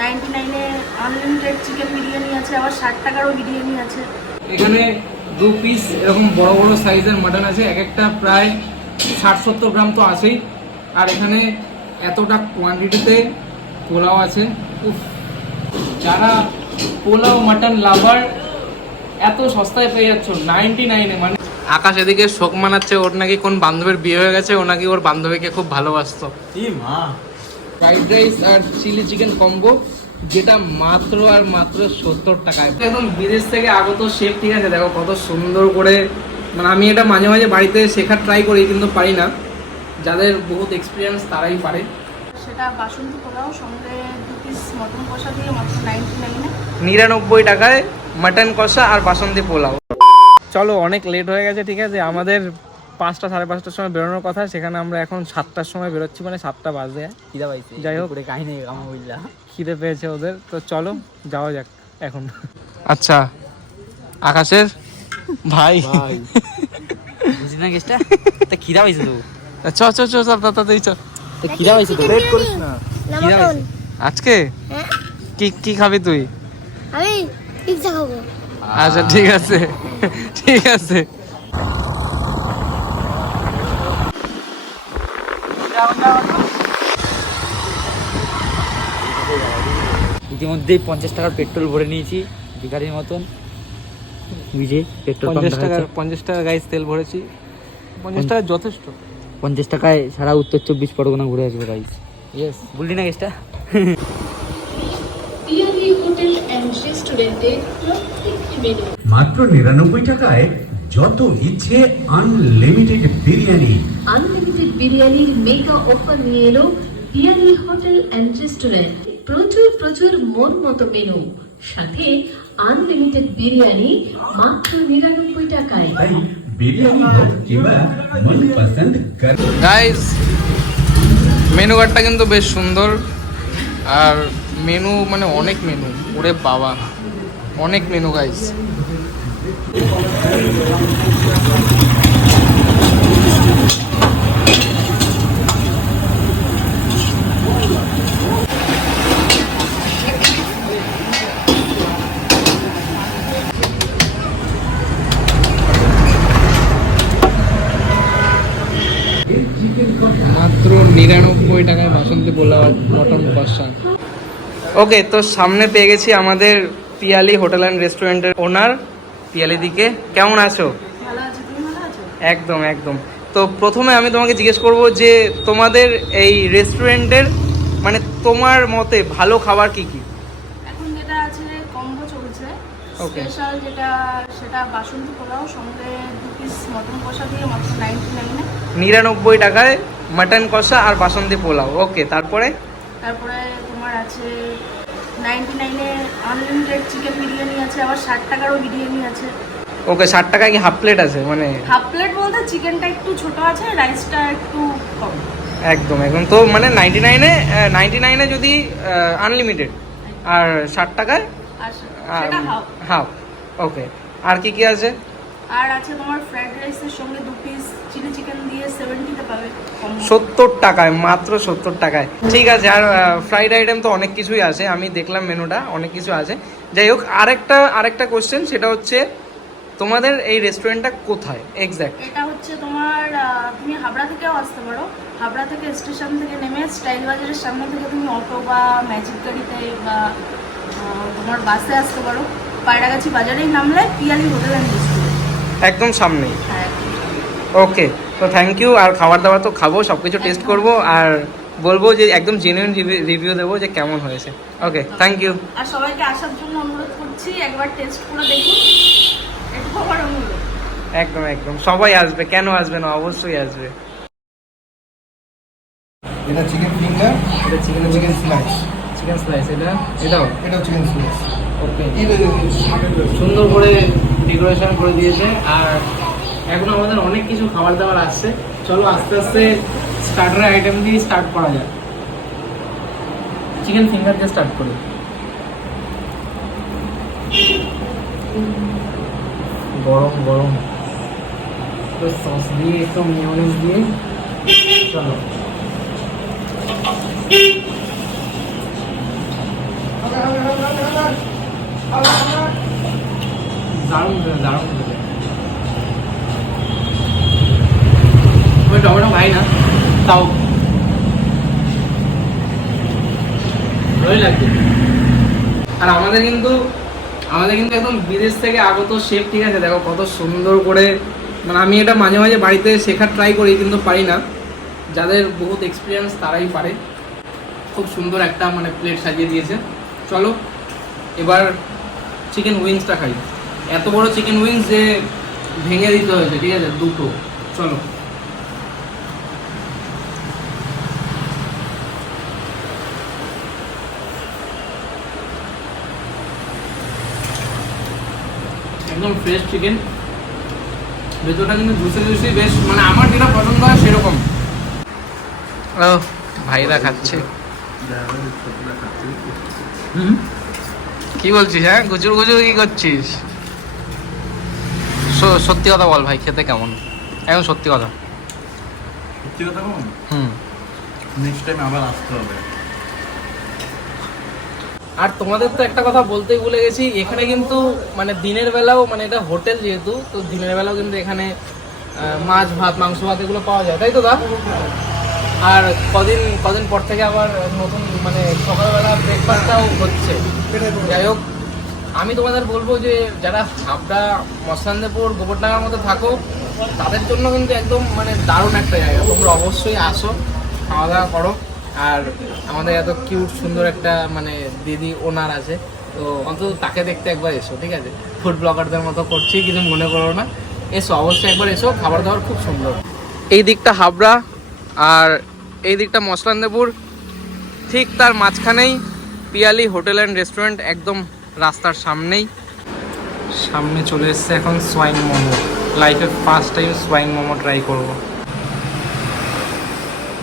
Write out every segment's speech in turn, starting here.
99-এ unlimited chicken biryani আছে, আবার 60 টাকারও বিরিয়ানি আছে। এখানে 2 পিস এরকম বড় বড় সাইজের মাটন আছে, এক একটা প্রায় 60-70 গ্রাম তো আছেই। আর এখানে এতটা কোয়ান্টিটিতে পোলাও আছে। উফ, যারা পোলাও মাটন লাভার এত সস্তায় পেয়ে যাচ্ছ 99-এ। মানে আকাশ এদিকে শোক মানাচ্ছে, ওর নাকি কোন বান্ধবীর বিয়ে হয়ে গেছে, ও নাকি ওর বান্ধবীকে খুব ভালোবাসতো। ফ্রাইড রাইস আর চিলি চিকেন কম্বো, যেটা মাত্র আর মাত্র 70 টাকায়। একদম বিদেশ থেকে আগত শেফ, ঠিক আছে? দেখো কত সুন্দর করে, মানে আমি এটা মাঝে মাঝে বাড়িতে শেখার ট্রাই করি কিন্তু পারি না, যাদের বহুত এক্সপিরিয়েন্স তারাই পারে। সেটা বাসন্তী পোলাও, সঙ্গে 2 পিস মটন কষা দিয়ে মাত্র 99-এ। 99 টাকায় মাটন কষা আর বাসন্তী পোলাও। চলো, অনেক লেট হয়ে গেছে, ঠিক আছে? আমাদের 5টা 5:30টার সময় বেরোনোর কথা, সেখানে আমরা এখন 7টার সময় বেরোচ্ছি, মানে 7টা বাজে। খিদা পাইছে, যাই হোক, কাহিনী আমার বুঝলা, খিদে পেয়েছে ওদের, তো চলো যাওয়া যাক এখন। আচ্ছা, আকাশের ভাই বুঝলি না কেসটা? তা খিদা পাইছে তো, চ চ চ তাড়াতাড়ি চ। খিদা পাইছে তো, লেট করিস না। খিদা পাইছে আজকে কি কি খাবি তুই? আমি পিৎজা খাবো। আচ্ছা ঠিক আছে, ঠিক আছে। ইতিমধ্যে 50 টাকার পেট্রোল ভরে নিয়েছি ভিখারির মতন। বুঝে পেট্রোল 50 টাকা গাইস তেল ভরেছি। 50 টাকা যথেষ্ট। 50 টাকায় সারা উত্তর 24 পরগনা ঘুরে আসবে গাইস। ইয়েস, বললি না কেসটা? পিয়ালি হোটেল অ্যান্ড রেস্টুরেন্টে প্রত্যেকটি মেনু মাত্র 99 টাকায় যত ইচ্ছে আনলিমিটেড বিরিয়ানি। আনলিমিটেড বিরিয়ানির মেগা অফার নিয়ে এলো পিয়ালি হোটেল অ্যান্ড রেস্টুরেন্ট। প্রচুর প্রচুর মন মতো মেনু, সাথে আনলিমিটেড বিরিয়ানি মাত্র 99 টাকায়। তাই বিরিয়ানি হোক কিংবা মনপসন্দ কর। গাইস, মেনু কার্ডটা কিন্তু বেশ সুন্দর, আর মেনু মানে অনেক মেনু, ওরে বাবা অনেক মেনু গাইস। মাত্র 99 টাকায় বাসন্তী পোলাও মটন কষা। ওকে, তো সামনে পেয়ে গেছি আমাদের পিয়ালি হোটেল অ্যান্ড রেস্টুরেন্টের ওনার। পিয়ালি দিকে কেমন আছো? ভালো আছো, তুমি ভালো আছো? একদম একদম। তো প্রথমে আমি তোমাকে জিজ্ঞেস করব যে তোমাদের এই রেস্টুরেন্টের মানে তোমার মতে ভালো খাবার কি কি? এখন যেটা আছে কম্বো চলছে, Okay. স্পেশাল যেটা, সেটা বাসন্তী পোলাও, সঙ্গে 2 পিস মটন কষা দিয়ে মাত্র 99-এ। 99 টাকায় মাটন কষা আর বাসন্তী পোলাও। ওকে, তারপরে তারপরে তোমার আছে 99-এ আনলিমিটেড চিকেন বিরিয়ানি আছে, আবার 60 টাকারও বিরিয়ানি আছে। ওকে, 60 টাকায় কি হাফ প্লেট আছে? মানে হাফ প্লেট বলতে চিকেনটা একটু ছোট আছে, রাইসটা একটু কম। একদম একদম। তো মানে 99-এ যদি আনলিমিটেড, আর 60 টাকায় আর সেটা হাফ। হাফ। ওকে, আর কি কি আছে? আর আছে তোমার ফ্রাইড রাইসের সঙ্গে 2 পিস চিলি চিকেন দিয়ে 70-তে পাবে। 70 টাকায়, মাত্র 70 টাকায়। ঠিক আছে। আর ফ্রাইড আইটেম তো অনেক কিছুই আছে, আমি দেখলাম মেনুটা, অনেক কিছু আছে। যাই হোক, আরেকটা কোশ্চেন, সেটা হচ্ছে তোমাদের এই রেস্টুরেন্টটা কোথায় এক্স্যাক্ট? এটা হচ্ছে তোমার, তুমি হাবড়া থেকেও আসতে পারো। হাবড়া থেকে স্টেশন থেকে নেমে স্টাইল বাজারের সামনে থেকে তুমি অটো বা ম্যাজিক গাড়িতে বা তোমার বাসে আসতে পারো। পায়রাগাছি বাজারেই নামলে পিয়ালি হোটেল অ্যান্ড রেস্টুরেন্ট একদম সামনেই। হ্যাঁ। ওকে, তো থ্যাংক ইউ। আর খাবার দাবার তো খাবো, সব কিছু টেস্ট করবো, আর বলবো যে একদম জেনুইন রিভিউ দেবো যে কেমন হয়েছে। ওকে, থ্যাংক ইউ। আর সবাইকে আসার জন্য অনুরোধ করছি, একবার টেস্ট করে দেখুন, এটুকু আমার অনুরোধ। একদম একদম, সবাই আসবে, কেন আসবে না, অবশ্যই আসবে। এটা চিকেন ফিঙ্গার, এটা চিকেন স্লাইস, চিকেন স্লাইস, এটাও চিকেন স্লাইস। ওকে, সুন্দর করে ডেকোরেশন করে দিয়েছে। আর এখন আমাদের অনেক কিছু খাবার দাবার আসছে, চলো আস্তে আস্তে স্টার্টার আইটেম দিয়ে স্টার্ট করা যায়। চিকেন ফিঙ্গার দিয়ে স্টার্ট করি। গরম গরম সস দিয়ে, একটু মেয়োনিজ দিয়ে, চলো। দারুণ দারুণ ওই টমেটো খাই না, তাও ভালোই লাগছে। আর আমাদের কিন্তু একদম বিদেশ থেকে আগত শেফ, ঠিক আছে? দেখো কত সুন্দর করে, মানে আমি এটা মাঝে মাঝে বাড়িতে শেখার ট্রাই করি কিন্তু পারি না, যাদের বহুত এক্সপিরিয়েন্স তারাই পারে। খুব সুন্দর একটা মানে প্লেট সাজিয়ে দিয়েছে। চলো এবার চিকেন উইংসটা খাই। এত বড় চিকেন উইংস যে ভেঙে দিতে হয়েছে, ঠিক আছে, দুটো। চলো একদম ফ্রেশ চিকেন, ভেতরটা কিন্তু জুসি জুসি, বেশ মানে আমার যেটা পছন্দ হয় সেরকম। ভাইরা খাচ্ছে। কি বলছিস? হ্যাঁ, গুজুর গুজুর কি করছিস? সত্যি কথা বল ভাই, খেতে কেমন? এখন সত্যি কথা। সত্যি কথা বল, হুম। নেক্সট টাইম আবার আসতে হবে। আর তোমাদের তো একটা কথা বলতেই ভুলে গেছি, এখানে কিন্তু মানে দিনের বেলাও, মানে এটা হোটেল যেহেতু, তো দিনের বেলাও কিন্তু এখানে মাছ ভাত মাংস ভাত এগুলো পাওয়া যায়, তাই তো দা? আর কদিন পর থেকে আবার নতুন মানে সকালবেলা ব্রেকফাস্টটাও হচ্ছে। যাই হোক, আমি তোমাদের বলবো যে যারা হাবড়া, মসলান্দেপুর, গোবরডাঙ্গার মধ্যে থাকো, তাদের জন্য কিন্তু একদম মানে দারুণ একটা জায়গা। তোমরা অবশ্যই আসো, খাওয়া দাওয়া করো। আর আমাদের এত কিউট সুন্দর একটা মানে দিদি ওনার আছে, তো অন্তত তাকে দেখতে একবার এসো, ঠিক আছে? ফুড ব্লগারদের মতো করছি, কিছু মনে করো না, এসো অবশ্যই একবার এসো। খাবার দাবার খুব সুন্দর। এই দিকটা হাবড়া আর এই দিকটা মসলান্দেপুর, ঠিক তার মাঝখানেই পিয়ালি হোটেল অ্যান্ড রেস্টুরেন্ট, একদম রাস্তার সামনে চলে এসছে এখন সোয়াইং মোমো। লাইফে ফার্স্ট টাইম সোয়াইং মোমো ট্রাই করবো।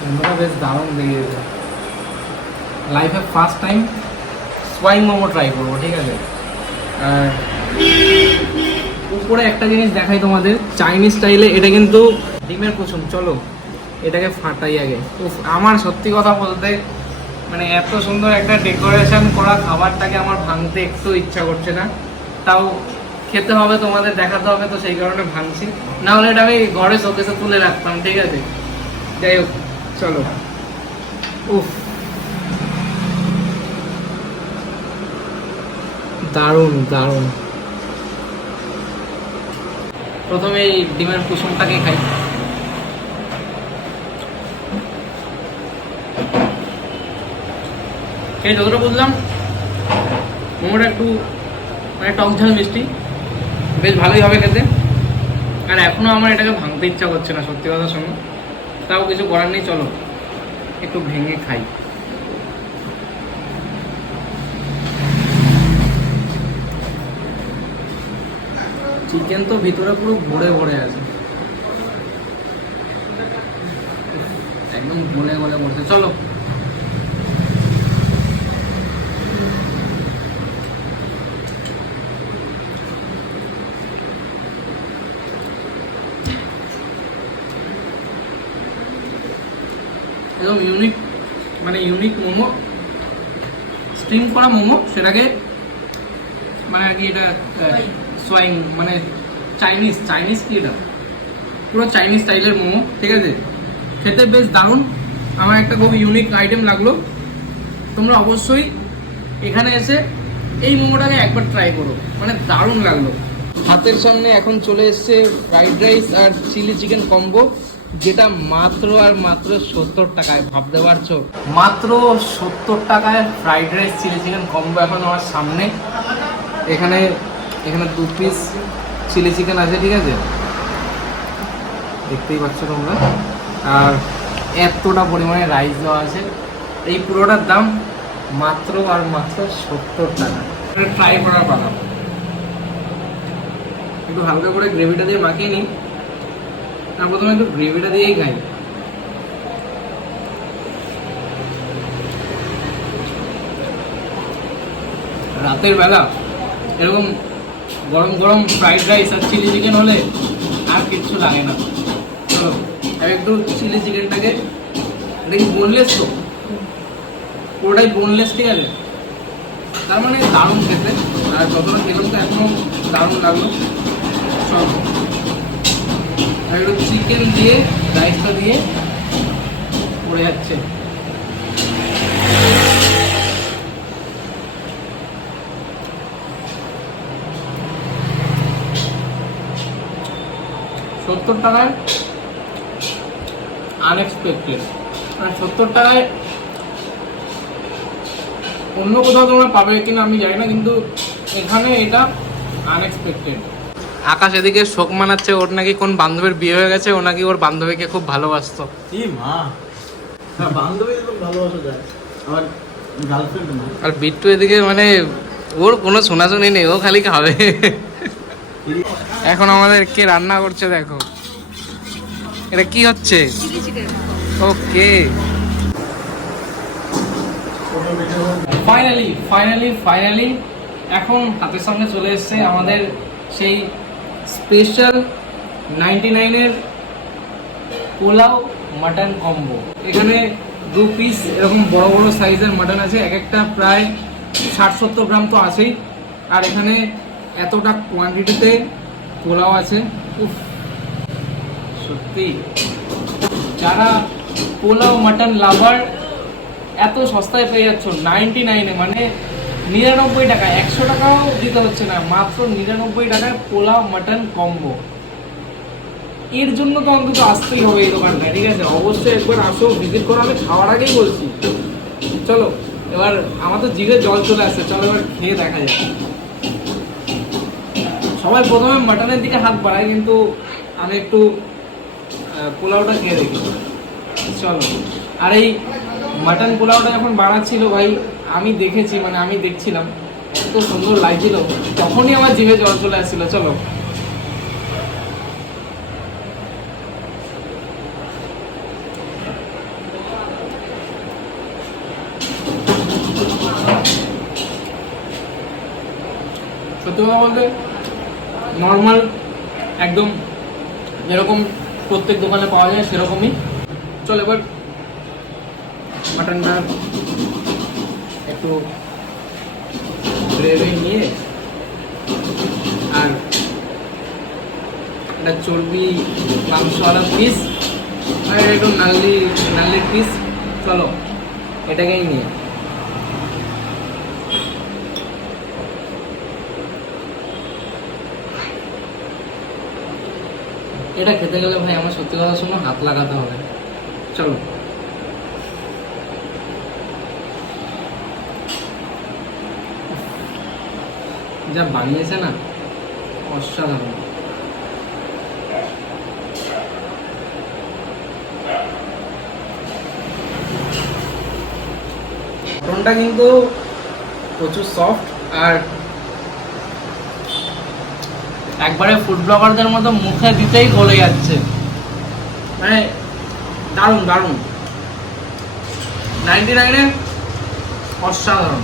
মোমোটা বেশ দারুণ লেগেছে। লাইফে ফার্স্ট টাইম সোয়াইং মোমো ট্রাই করবো, ঠিক আছে? আর উপরে একটা জিনিস দেখাই তোমাদের, চাইনিজ স্টাইলে এটা কিন্তু ডিমের কুসুম। চলো এটাকে ফাটাই আগে। আমার সত্যি কথা বলতে মানে এত সুন্দর একটা ডেকোরেশন করা খাবারটাকে আমার ভাঙতে একটু ইচ্ছা করছে না, তাও খেতে হবে, তোমাদের দেখাতে হবে, তো সেই কারণে ভাঙছি। না হলে এটা আমি ঘরে শোকেসে তুলে রাখতাম, ঠিক আছে? যাই হোক, চলো। উফ, দারুণ দারুণ। প্রথমে এই ডিমের কুসুমটাকে খাই। এই যতটা বুঝলাম মোমোটা একটু মানে টক ঝাল মিষ্টি, বেশ ভালোই হবে খেতে। আর এখনও আমার এটাকে ভাঙতে ইচ্ছা করছে না, সত্যি কথা শোনো, তাও কিছু করার নেই। চলো একটু ভেঙে খাই। চিকেন তো ভিতরে পুরো ভরে ভরে আছে, একদম গলে গলে পড়ছে। চলো একদম ইউনিক মোমো, স্টিম করা মোমো, সেটাকে মানে আর কি এটা সোয়াইং মানে চাইনিজ কি এটা, পুরো চাইনিজ স্টাইলের মোমো, ঠিক আছে? খেতে বেশ দারুণ, আমার একটা খুব ইউনিক আইটেম লাগলো। তোমরা অবশ্যই এখানে এসে এই মোমোটাকে একবার ট্রাই করো, মানে দারুণ লাগলো। হাতের সামনে এখন চলে এসছে ফ্রাইড রাইস আর চিলি চিকেন কম্বো, যেটা মাত্র আর মাত্র 70 টাকায়। ভাবতে পারছো, মাত্র 70 টাকায় fried rice chilli chicken combo এখন আমার সামনে। এখানে 2 পিস চিলি চিকেন আছে, ঠিক আছে? দেখতেই পাচ্ছ তোমরা। আর এতটা পরিমাণে রাইস দেওয়া আছে। এই পুরোটার দাম মাত্র আর মাত্র 70 টাকা। ট্রাই করার কথা, একটু হালকা করে গ্রেভিটা দিয়ে মাখিয়ে নিই। তার প্রথমে একটু গ্রেভিটা দিয়েই খাই। রাতের বেলা এরকম গরম গরম ফ্রাইড রাইস আর চিলি চিকেন হলে আর কিচ্ছু লাগে না। চলো আমি একটু চিলি চিকেনটাকে, এটা কি বোনলেস তো? পুরোটাই বোনলেস, ঠিক আছে? তার মানে দারুণ খেতে। আর যতটা খেলাম তো এখনো দারুণ লাগলো সব। আর একটু চিকেন দিয়ে রাইসটা দিয়ে পড়ে যাচ্ছে। $70 আনএক্সপেক্টেড। আর 70 টাকায় অন্য কোথাও তোমরা পাবে কিনা আমি জানি না, কিন্তু এখানে এটা আনএক্সপেক্টেড। আকাশ এদিকে শোক মানাচ্ছে, ওর নাকি কোন বান্ধবীর বিয়ে হয়ে গেছে, ও নাকি ওর বান্ধবীকে খুব ভালোবাসতো। কি মা, হ্যাঁ বান্ধবী তো ভালোবাসা যায়, আমার গার্লফ্রেন্ড না। আর বিট্টু এদিকে মানে ওর কোনো শোনাশুনি নেই, ও খালি খাবে। এখন আমাদের কে রান্না করছে দেখো, এটা কি হচ্ছে? ওকে, ফাইনালি এখন হাতের সামনে চলে এসেছে আমাদের সেই স্পেশাল 99-এর পোলাও মাটন কম্বো। এখানে 2 পিস এরকম বড় বড় সাইজের মাটন আছে, এক একটা প্রায় 60-70 গ্রাম তো আছেই। আর এখানে এতটা কোয়ান্টিটিতে পোলাও আছে, উফ সত্যি যারা পোলাও মাটন লাভার এত সস্তায় পেয়ে যাচ্ছ 99-এ, মানে 99 টাকা, 100 টাকাও দিতে হচ্ছে না, মাত্র 99 টাকায় পোলাও মাটন কম্বো। এর জন্য তো অন্তত আসতেই হবে এই দোকানটা, ঠিক আছে? অবশ্যই একবার আসো, ভিজিট করো, আমি খাওয়ার আগেই বলছি। চলো এবার আমার তো জিভে জল চলে আসছে, চলো এবার খেয়ে দেখা যায়। সবাই প্রথমে মাটনের দিকে হাত বাড়ায়, কিন্তু আমি একটু পোলাওটা খেয়ে দেখি। চলো। আর এই মাটন পোলাওটা যখন বানাচ্ছিল ভাই, আমি দেখেছি, মানে আমি দেখছিলাম, এত সুন্দর লাগছিল, তখনই আমার জিভে জল চলে আসছিল। চলো সত্যি কথা বলতে নর্মাল একদম যেরকম প্রত্যেক দোকানে পাওয়া যায় সেরকমই। চল এবার মাটনটা একটু গ্রেভি নিয়ে আর একটা চর্বি মাংসওয়ালা পিস আর একটু নাল্লি পিস, চলো এটাকেই নিয়ে। এটা খেতে গেলে ভাই আমার সত্যি কথা শোনো, হাত লাগাতে হবে। চলো যা বানিয়েছে না, অসাধারণ। মটনটা কিন্তু প্রচুর সফট আর একবারে ফুড ব্লগারদের মতো মুখে দিতেই গলে যাচ্ছে, মানে দারুণ 99-এ অসাধারণ।